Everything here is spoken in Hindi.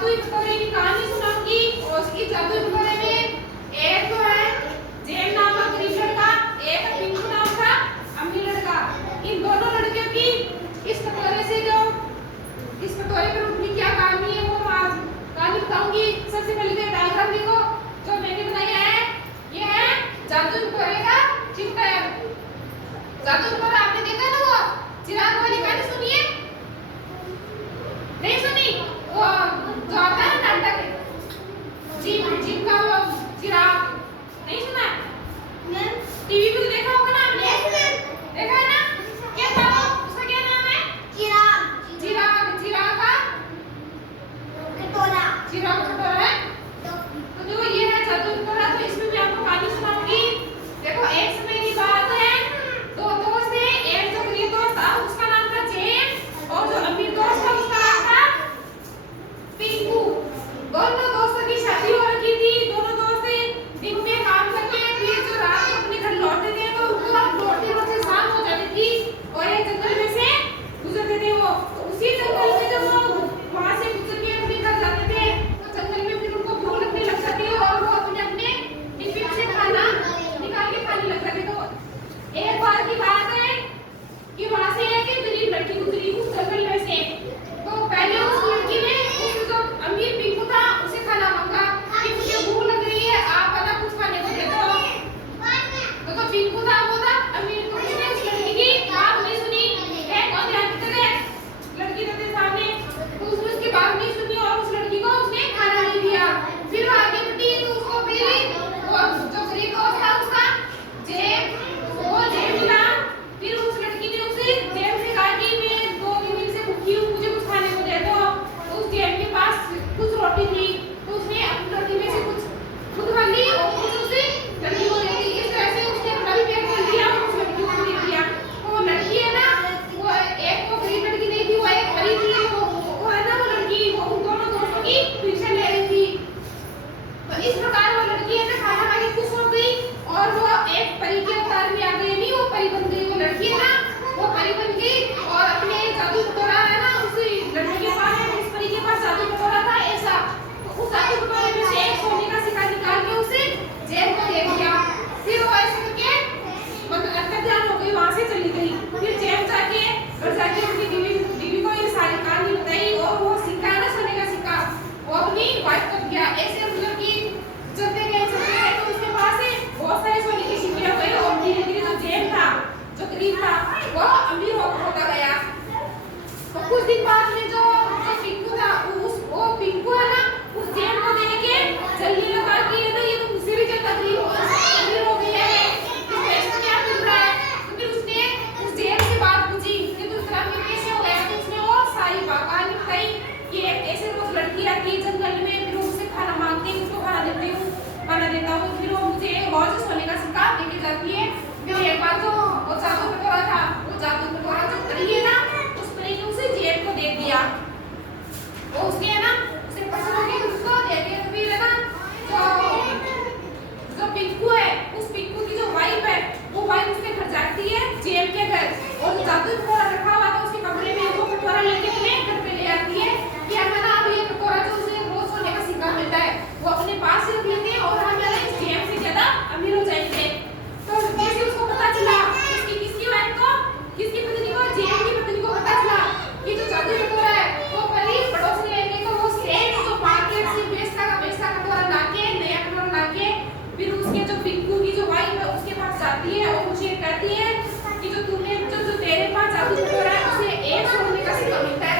जादुई कटोरे की कहानी सुनाऊंगी। और उसकी जादुई कटोरे में एक तो है जैन नाम का गरीब लड़का, एक पिंकू नाम का अमीर लड़का। इन दोनों लड़कियों की इस कटोरे से जो इस कटोरे पर उनकी क्या कहानी है वो आज कहानी बताऊंगी। सबसे पहले तो डायग्राम देखो जो मैंने बनाया है, ये है जादुई कटोरे का चित्र। जादुई कटोरा आपने देखा ना, वो चिराग वाली कहानी सुनी है? नहीं सुनी? वो जो आता है नाटक जीप का वो चिराग, नहीं सुना? टीवी पे तो देखा होगा ना आपने? देखा है ना? क्या था वो? उसका क्या नाम है? चिराग का कटोरा है। तो देखो ये है जादुई कटोरा। तो इसमें मैं आपको कहानी सुनाऊंगी। देखो एक समय की बात है, दो दोस्त थे। एक जो गरीब दोस्त था उसका नाम था जेम्स, और जो अमीर दोस्त था उसका नाम था पिंकू। दोनों दोस्तों की शादी हो रखी थी। दोनों दोस्त दिन में काम करके फिर जो रात को अपने घर लौटते थे तो उनको लौटते लौटते शाम हो जाती थी और एक जंगल में से गुजरते थे। वो उसी जंगल में जब वो वहां से गुजर के अपने घर जाते थे तो जंगल में फिर उनको भूख लगने लग जाती है और वो अपने अपने टिफिन से खाना निकाल के खाने लग जाते। तो एक बार की बात है कि वहां से एक गरीब लड़की गुजरी उस जंगल में से। तो पहले उस लड़की ने उस जो अमीर पिंकू था उसे खाना मांगा कि मुझे भूख लग रही है, आप है ना कुछ खाने को दे दो। तो पिंकू था वो था अमीर को, उसने उस लड़की की बात नहीं सुनी। एक और ध्यान देते लड़की तो थे सामने, तो उसने उसकी बात नहीं सुनी और उस लड़की को उसने खाना नहीं दिया। फिर वो आगे बढ़ी तो उसको फिर वो जो गरीब दोस्त था उसका जेब मिला। फिर उस लड़की ने उसे जेब से कहा कि मैं 2-3 दिन से भूखी हूँ, मुझे कुछ खाने को दे दो। तो उस जेब के पास कुछ रोटी थी तो उसने अपनी रोटी में से कुछ खुद खा ली और कुछ उसे लड़की को दे दी। इस तरह से उसने अपना भी पेट भर लिया और उस लड़की को भी दे दिया। तो वो लड़की है ना, वो एक वो गरीब लड़की नहीं थी, वो एक परी थी। वो है ना वो लड़की वो उन दोनों दोस्तों की ट्यूशन ले रही थी। तो इस प्रकार वो लड़की है ना खाना खा के खुश हो गई और वो एक परी के अवतार में आ गई। नहीं वो परी बन गई, वो लड़की है ना वो परी बन गई और अपने जादू कटोरा है ना उस लड़की के पास, उस परी के पास जादू कटोरा था ऐसा। तो उस जादू कटोरे में से एक सोने का सिक्का निकाल के उसे जेब को दे दिया। फिर वो ऐसे करके अंतर ध्यान हो गई, वहां से चली गई। फिर जेब जाके घर जाके अपनी बीवी को ये सारी कहानी बताई और वो सिक्का है ना सोने का सिक्का वो अपनी वाइफ को दिया। ऐसे मतलब कि चलते गए तो उसके पास बहुत सारे सोने के सिक्के हुए और धीरे धीरे जो जेब था जो गरीब था वो अमीर होता गया। तो कुछ दिन बाद में जो पिंकू था वो पिंकू है ना उस जेब को देने के जल्दी लगा कि ये तो मुझसे भी ज्यादा अमीर हो गया है, इस देश में क्या मिल रहा है। तो फिर उसने उस जेब से बात पूछी कि तू इतना अमीर कैसे हो गया। तो उसने वो सारी कहानी बताई कि ऐसे रोज लड़की आती है जंगल में, फिर उससे खाना मांगती हूँ, उसको खाना देती हूँ, खाना देता हूँ, फिर वो मुझे बहुत सोने का सिक्का देके जाती है। फिर एक बार जो वो जादू कटोरा था वो जादू कटोरा जो परी है ना उस परी ने उसे जेब को दे दिया। वो उसने है ना उसे पसंद हो गई, उसको दे दिया। फिर है ना जो पिंकू है उस पिंकू की जो वाइफ है वो वाइफ उसके घर जाती है जेब के घर, और जो जादू कटोरा रखा हुआ था उसके कमरे में वो कटोरा लेके अपने घर पे ले आती है कि हमें ना अब ये कटोरा जो उसे रोज सोने का सिक्का मिलता है वो अपने पास ही रख लेते हैं और हम इस जेब से ज्यादा अमीर हो जाएंगे। तो जैसे उसको पता चला किसकी वाइफ को, किसकी पत्नी को, जेब की पत्नी को पता चला कि जो जादू कटोरा है वो परी पड़ोस में लेके तो वो सेम जो मार्केट से बेचता कटोरा लाके नया कटोरा लाके फिर उसके जो पिंकू की जो वाइफ है उसके पास जाती है और मुझे कहती है कि जो तेरे पास जादू कटोरा है उसे एक सोने का सिक्का मिलता है।